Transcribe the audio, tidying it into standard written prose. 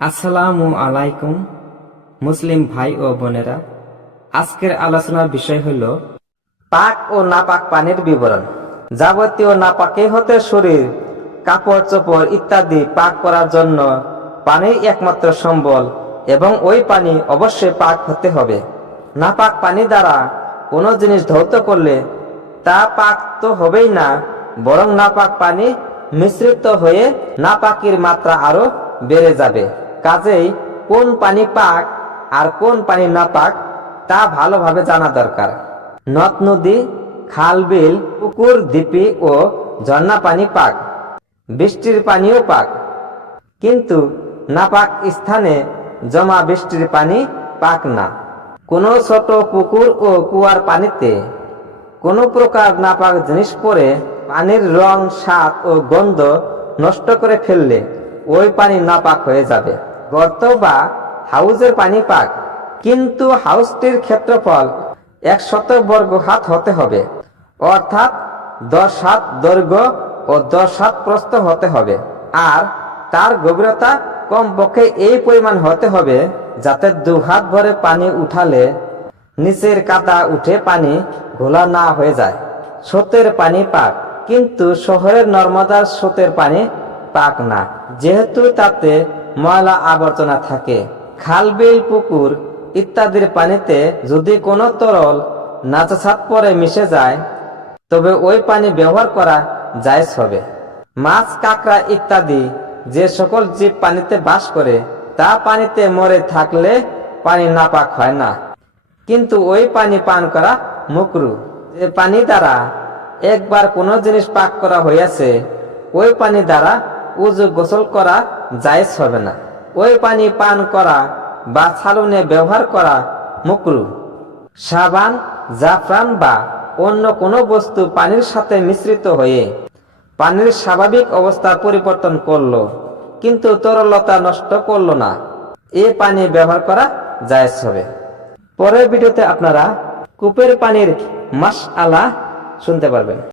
আসসালামু আলাইকুম মুসলিম ভাই ও বোনেরা, আজকের আলোচনার বিষয় হল পাক ও নাপাক পানির বিবরণ। যাবতীয় নাপাকি হতে শরীর, কাপড় চোপড় ইত্যাদি পাক করার জন্য পানি একমাত্র সম্বল এবং ওই পানি অবশ্যই পাক হতে হবে। নাপাক পানি দ্বারা কোনো জিনিস ধৌত করলে তা পাক তো হবেই না, বরং নাপাক পানি মিশ্রিত হয়ে নাপাকির মাত্রা আরো বেড়ে যাবে। কাজেই কোন পানি পাক আর কোন পানি নাপাক তা ভালোভাবে জানা দরকার। নদ নদী, খাল বিল, পুকুর, দিপি ও ঝর্ণা পানি পাক, বৃষ্টির পানিও পাক, কিন্তু নাপাক স্থানে জমা বৃষ্টির পানি পাক না। কোনো ছোট পুকুর ও কুয়ার পানিতে কোনো প্রকার নাপাক জিনিস পড়ে পানির রং, স্বাদ ও গন্ধ নষ্ট করে ফেললে ওই পানি নাপাক হয়ে যাবে। গর্ত বা হাউজের পানি পাক, কিন্তু হাউসটির ক্ষেত্রফল 100 বর্গ হাত হতে হবে, অর্থাৎ 10 হাত দৈর্ঘ্য ও 10 হাত প্রস্থ হতে হবে। আর তার গভীরতা কমপক্ষে এই পরিমাণ হতে হবে যাতে 2 হাত ভরে পানি উঠালে নিচের কাদা উঠে পানি ঘোলা না হয়ে যায়। স্রোতের পানি পাক, কিন্তু শহরের নর্মদার স্রোতের পানি পাক না, যেহেতু তাতে ময়লা আবর্জনা থাকে। খাল বিল, পুকুর ইত্যাদির পানিতে যদি কোনো তরল নাজাসাত পরে মিশে যায় তবে ওই পানি ব্যবহার করা জায়েজ হবে। মাছ, কাঁকড়া ইত্যাদি যে সকল জীব পানিতে বাস করে তা পানিতে মরে থাকলে পানি নাপাক হয় না, কিন্তু ওই পানি পান করা মাকরুহ। যে পানি দ্বারা একবার কোনো জিনিস পাক করা হইয়াছে ওই পানি দ্বারা উযু গোসল করা জায়েজ হবে না। ওই পানি পান করা বা ছালনে ব্যবহার করা মাকরুহ। সাবান, জাফরান বা অন্য কোনো বস্তু পানির সাথে মিশ্রিত হয়ে পানির স্বাভাবিক অবস্থা পরিবর্তন করলো কিন্তু তরলতা নষ্ট করলো না, এ পানি ব্যবহার করা জায়েজ হবে। পরের ভিডিওতে আপনারা কূপের পানির মাসআলা শুনতে পারবেন।